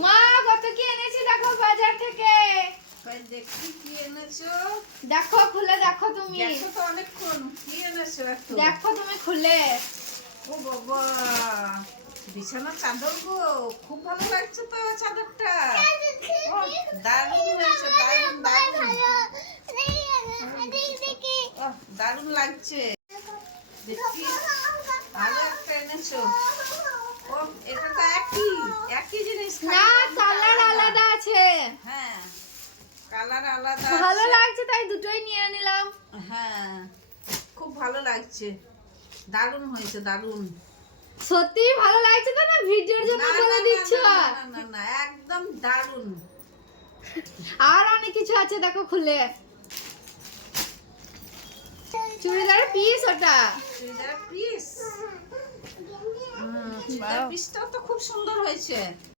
মা কত কি এনেছি দেখো বাজার থেকে। দেখি কি এনেছো। দেখো খুলে দেখো তুমি। দেখো তো অনেকক্ষণ কি এনেছো একটু। দেখো তুমি খুলে। ও বাবা, বিছানার চাদর গো, খুব ভালো লাগছে তো চাদরটা। দারুণ হয়েছে, দারুণ দারুণ। দারুণ লাগছে দেখি। আরো একটা এনেছো। ও এটা তো একই জিনিস, না কালার আলাদা আছে। হ্যাঁ কালার আলাদা ভালো আছে। লাগছে তাই দুটোই নিয়ে নিলাম। হ্যাঁ খুব ভালো লাগছে, দারুণ হয়েছে, দারুণ। সত্যি ভালো লাগছে তো, না ভিডিওর জন্য বলে দিচ্ছ? না একদম দারুণ। আর অনেক কিছু আছে দেখো খুলে। চুড়িদারের পিস ওটা। চুড়িদারের পিস। চুড়িদার পিসটাও তো খুব সুন্দর হয়েছে।